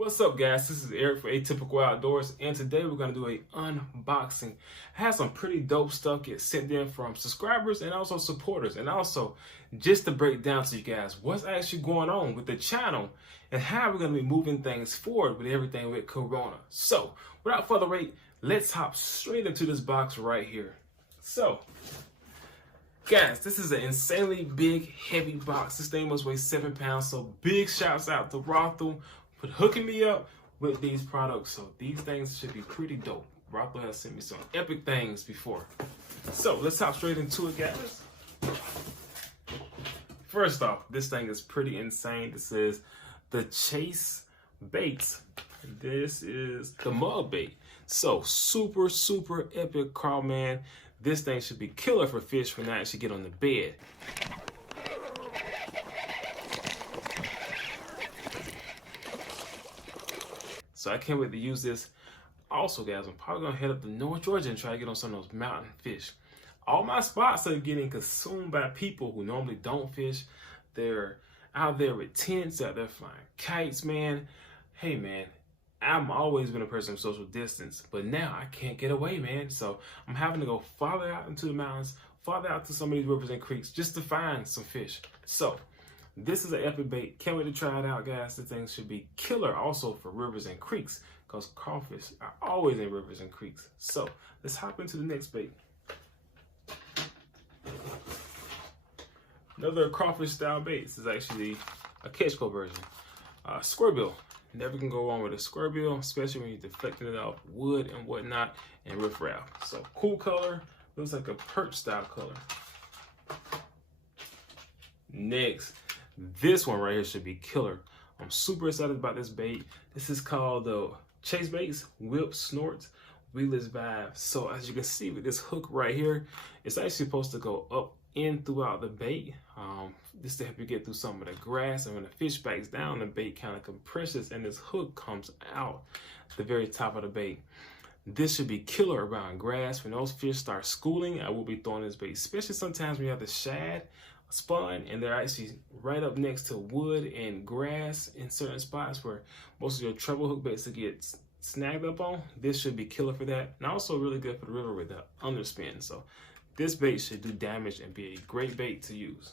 What's up, guys? This is Eric for Atypical Outdoors, and today we're going to do an unboxing. I have some pretty dope stuff get sent in from subscribers and also supporters, and also just to break down to you guys what's actually going on with the channel and how we're going to be moving things forward with everything with Corona. So, without further ado, let's hop straight into this box right here. So, guys, this is an insanely big, heavy box. This thing must weigh 7 pounds, so big shouts out to Rothel for hooking me up with these products. So these things should be pretty dope. Rothel has sent me some epic things before. So let's hop straight into it, guys. First off, this thing is pretty insane. This is the Chase Baits. This is the mug bait. So super epic crawl, man. This thing should be killer for fish when they actually get on the bed. So I can't wait to use this. Also, guys, I'm probably gonna head up to North Georgia and try to get on some of those mountain fish. All my spots are getting consumed by people who normally don't fish. They're out there with tents, out there flying kites, man. Hey, man, I've always been a person of social distance, but now I can't get away, man. So I'm having to go farther out into the mountains, farther out to some of these rivers and creeks just to find some fish. So this is an epic bait. Can't wait to try it out, guys. This thing should be killer also for rivers and creeks because crawfish are always in rivers and creeks. So let's hop into the next bait. Another crawfish style bait. This is actually a catch co version. Square bill. Never can go wrong with a square bill, especially when you're deflecting it off wood and whatnot and riffraff. So cool color. Looks like a perch style color. Next. This one right here should be killer. I'm super excited about this bait. This is called the Chase Baits Whip Snorts Weedless Vibe. So as you can see with this hook right here, it's actually supposed to go up in throughout the bait. This to help you get through some of the grass, and when the fish backs down, the bait kind of compresses and this hook comes out the very top of the bait. This should be killer around grass. When those fish start schooling, I will be throwing this bait, especially sometimes when you have the shad spawn and they're actually right up next to wood and grass in certain spots where most of your treble hook baits will get snagged up on. This should be killer for that, and also really good for the river with the underspin. So this bait should do damage and be a great bait to use.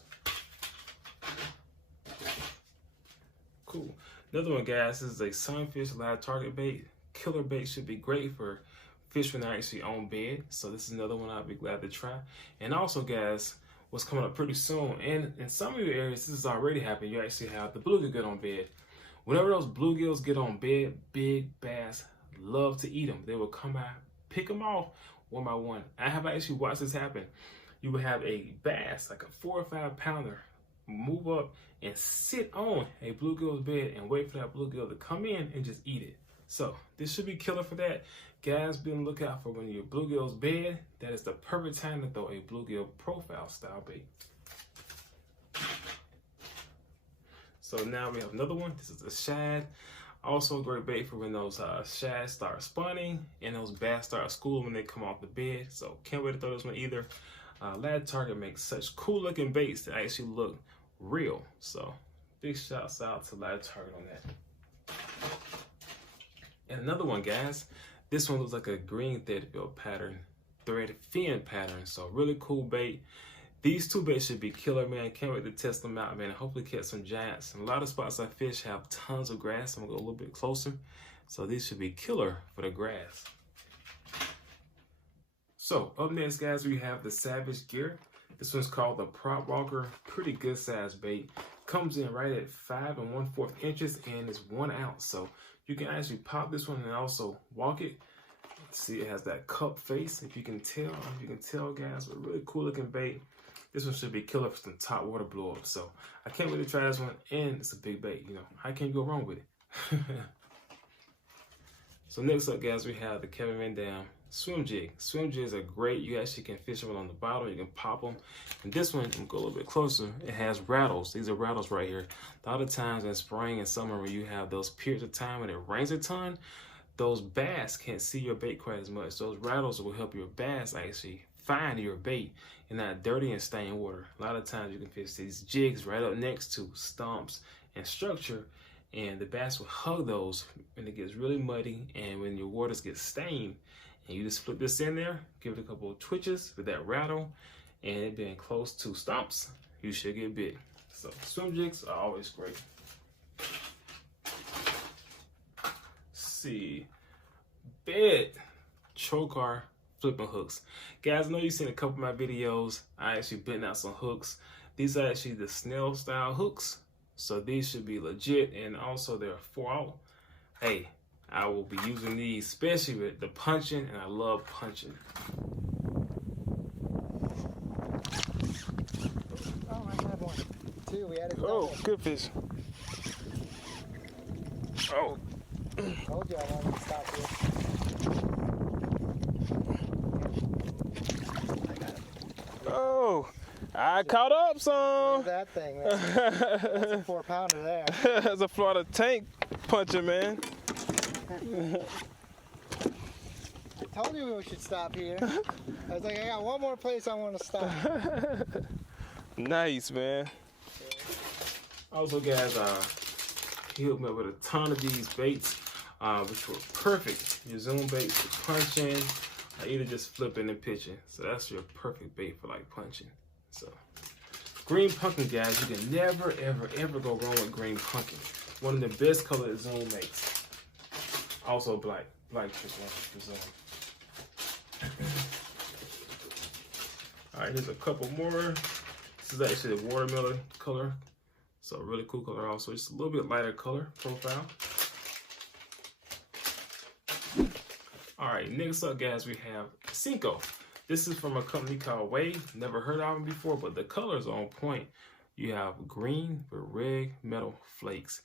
Cool. Another one, guys, this is a sunfish live target bait. Killer bait, should be great for fish when they're actually on bed. So this is another one I'll be glad to try. And also, guys, what's coming up pretty soon, and in some of your areas this is already happening, you actually have the bluegill get on bed. Whenever those bluegills get on bed, big bass love to eat them. They will come out, pick them off one by one. I have actually watched this happen. You would have a bass, like a 4 or 5 pounder, move up and sit on a bluegill's bed and wait for that bluegill to come in and just eat it. So this should be killer for that. Guys, be on the lookout for when your bluegill's bed. That is the perfect time to throw a bluegill profile style bait. So now we have another one. This is a shad. Also a great bait for when those shads start spawning and those bass start schooling when they come off the bed. So can't wait to throw this one either. Lad Target makes such cool looking baits that actually look real. So big shouts out to Lad Target on that. And another one, guys. This one looks like a green thread fin pattern. So really cool bait. These two baits should be killer, man. Can't wait to test them out, man. Hopefully catch some giants. And a lot of spots I fish have tons of grass. I'm gonna go a little bit closer. So these should be killer for the grass. So up next, guys, we have the Savage Gear. This one's called the Prop Walker. Pretty good size bait. Comes in right at 5 1/4 inches and is 1 ounce. So you can actually pop this one and also walk it. See, it has that cup face, if you can tell, guys, but really cool looking bait. This one should be killer for some top water blow up. So I can't wait to try this one, and it's a big bait. You know, how can you go wrong with it? So next up, guys, we have the Kevin Van Dam swim jig. Swim jigs are great. You actually can fish them on the bottom. You can pop them. And this one, I'm gonna go a little bit closer. It has rattles. These are rattles right here. A lot of times in spring and summer when you have those periods of time when it rains a ton, those bass can't see your bait quite as much. Those rattles will help your bass actually find your bait in that dirty and stained water. A lot of times you can fish these jigs right up next to stumps and structure, and the bass will hug those when it gets really muddy and when your waters get stained. And you just flip this in there, give it a couple of twitches with that rattle, and it being close to stumps, you should get bit. So swim jigs are always great. Let's see, bed choker flipping hooks. Guys, I know you've seen a couple of my videos. I actually bent out some hooks. These are actually the snail style hooks. So these should be legit, and also they're 4/0. Hey, I will be using these, especially with the punching, and I love punching. Oh, I have one. Two, we had a double. Oh, good fish. Oh. Told you I wanted to stop here. Oh, I caught up some. Look at that thing. That's a 4-pounder there. That's a Florida tank puncher, man. I told you we should stop here. I was like, I got one more place I want to stop. Nice, man. Also, guys, he hooked me up with a ton of these baits, which were perfect. Your zoom baits for punching, or either just flipping and pitching. So that's your perfect bait for like punching. So green pumpkin, guys, you can never, ever, ever go wrong with green pumpkin. One of the best colors zoom makes. Also black fish for zoom. All right, here's a couple more. This is actually a watermelon color. So really cool color also. Just a little bit lighter color profile. All right, next up, guys, we have Cinco. This is from a company called Wave. Never heard of them before, but the colors are on point. You have green with red metal flakes.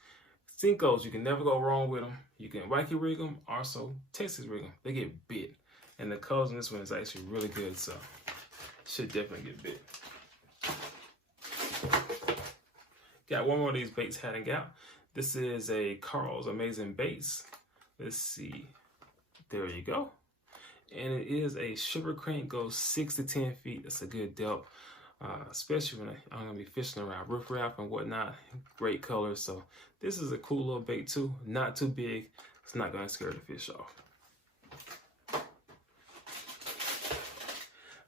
Cincos, you can never go wrong with them. You can wacky rig them, also Texas rig them. They get bit. And the colors on this one is actually really good, so should definitely get bit. Got one more of these baits heading out. This is a Carl's Amazing Baits. Let's see. There you go. And it is a sugar crank, goes 6 to 10 feet. That's a good depth, especially when I'm gonna be fishing around riffraff and whatnot. Great colors. So this is a cool little bait too. Not too big. It's not gonna scare the fish off.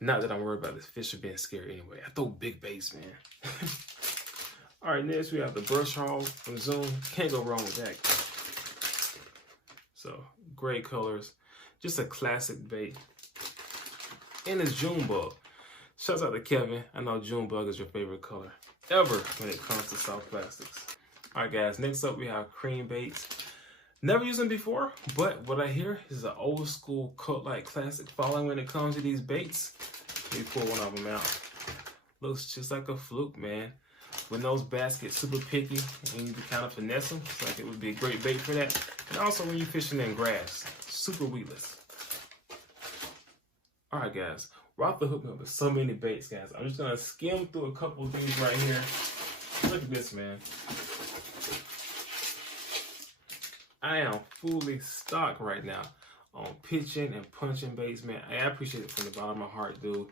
Not that I'm worried about this fish being scared anyway. I throw big baits, man. All right, next we have the brush hog from Zoom. Can't go wrong with that. So great colors. Just a classic bait. And it's June bug. Shouts out to Kevin. I know June bug is your favorite color ever when it comes to soft plastics. All right, guys, next up we have cream baits. Never used them before, but what I hear is an old school cult-like classic following when it comes to these baits. Let me pull one of them out. Looks just like a fluke, man. When those bass get super picky and you can kind of finesse them, it's like it would be a great bait for that. And also when you're fishing in grass, super weedless. All right, guys, Rafa hooked me up with so many baits, guys. I'm just gonna skim through a couple of these right here. Look at this, man. I am fully stocked right now on pitching and punching baits, man. I appreciate it from the bottom of my heart, dude.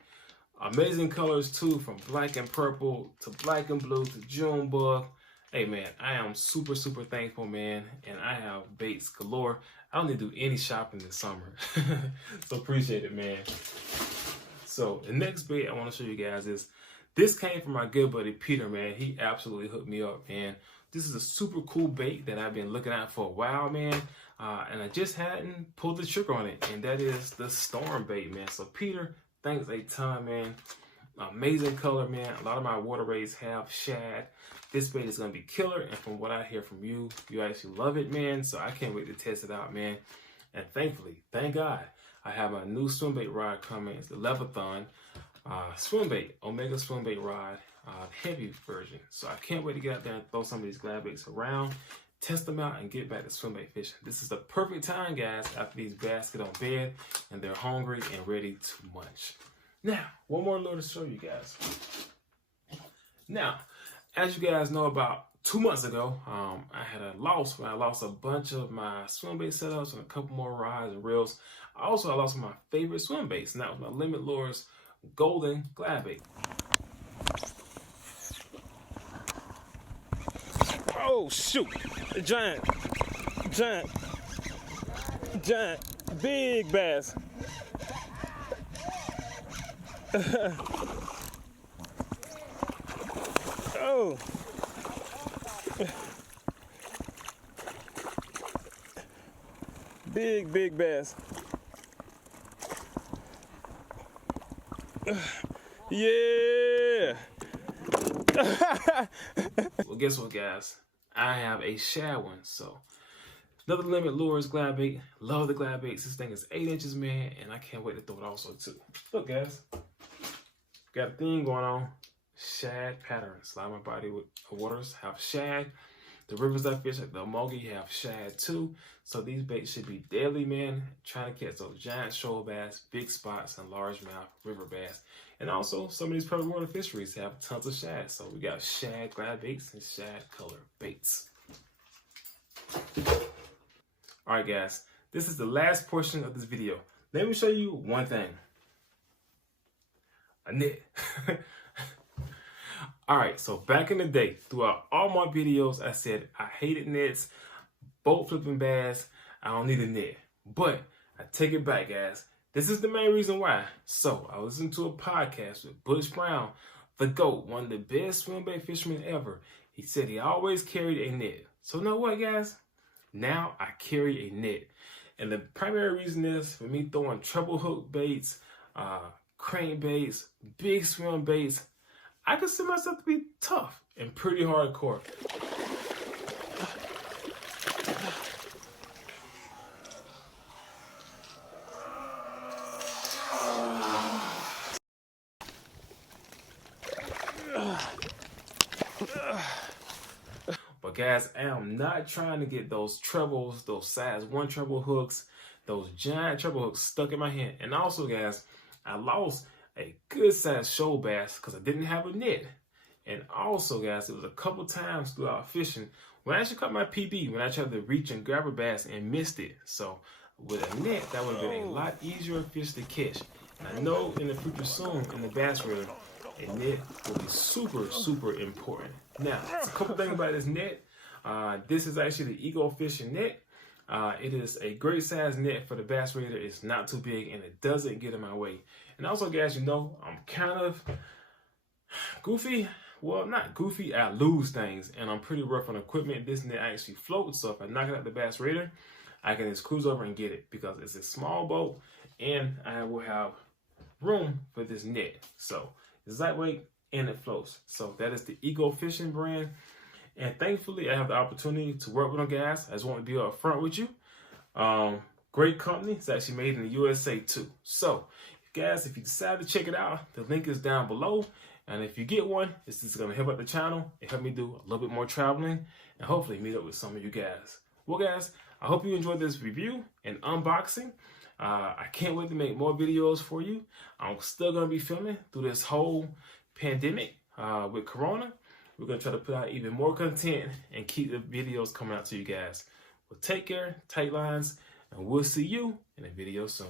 Amazing colors too, from black and purple to black and blue to June bug. Hey man, I am super, super thankful, man. And I have baits galore. I don't need to do any shopping this summer. So appreciate it, man. So the next bait I want to show you guys is, this came from my good buddy Peter, man. He absolutely hooked me up, man. This is a super cool bait that I've been looking at for a while, man. And I just hadn't pulled the trigger on it. And that is the storm bait, man. So Peter, thanks a ton, man. Amazing color, man. A lot of my waterways have shad. This bait is going to be killer. And from what I hear from you, you actually love it, man. So I can't wait to test it out, man. And thankfully, thank God, I have a new swim bait rod coming. It's the Levathon swim bait, Omega swim bait rod, heavy version. So I can't wait to get out there and throw some of these glad baits around, test them out, and get back to swim bait fishing. This is the perfect time, guys, after these bass get on bed and they're hungry and ready to munch. Now, one more lure to show you guys. Now, as you guys know, about 2 months ago, I had a loss when I lost a bunch of my swim bait setups and a couple more rods and reels. I lost my favorite swim baits, and that was my Limit Lures Golden Glad Bait. Oh shoot, giant, big bass. Oh. Big bass. Yeah. Well, guess what, guys? I have a shad one. So, another Limit Lures glide bait. Love the glide baits. This thing is 8 inches, man, and I can't wait to throw it also too. Look, guys, got a thing going on. Shad pattern. Slide my body with waters. Have shad. The rivers I fish like the Omogi have shad too. So these baits should be deadly, man. Trying to catch those giant shoal bass, big spots, and largemouth river bass. And also, some of these private water fisheries have tons of shad. So we got shad glide baits and shad color baits. All right, guys. This is the last portion of this video. Let me show you one thing. A net. All right, so back in the day, throughout all my videos, I said I hated nets, boat flipping bass, I don't need a net. But I take it back, guys. This is the main reason why. So I listened to a podcast with FishBrain, the GOAT, one of the best swim bait fishermen ever. He said he always carried a net. So you know what, guys? Now I carry a net. And the primary reason is for me throwing treble hook baits, crank baits, big swim baits. I consider myself to be tough and pretty hardcore. But guys, I am not trying to get those trebles, those size 1 treble hooks, those giant treble hooks stuck in my hand. And also, guys, I lost a good sized shoal bass because I didn't have a net. And also, guys, it was a couple times throughout fishing when I actually caught my PB when I tried to reach and grab a bass and missed it. So with a net, that would have been a lot easier fish to catch. And I know in the future soon in the bass reel, a net will be super important. Now, a couple things about this net. This is actually the Eagle Fishing net. It is a great size net for the bass raider. It's not too big and it doesn't get in my way. And also, guys, you know, I'm kind of goofy. Well, not goofy, I lose things and I'm pretty rough on equipment. This net actually floats, so if I knock it out the bass raider, I can just cruise over and get it because it's a small boat and I will have room for this net. So it's lightweight and it floats. So that is the Eagle Fishing brand. And thankfully, I have the opportunity to work with them, guys. I just want to be up front with you. Great company. It's actually made in the USA too. So, guys, if you decide to check it out, the link is down below. And if you get one, this is going to help out the channel and help me do a little bit more traveling and hopefully meet up with some of you guys. Well, guys, I hope you enjoyed this review and unboxing. I can't wait to make more videos for you. I'm still going to be filming through this whole pandemic with Corona. We're going to try to put out even more content and keep the videos coming out to you guys. Well, take care, tight lines, and we'll see you in a video soon.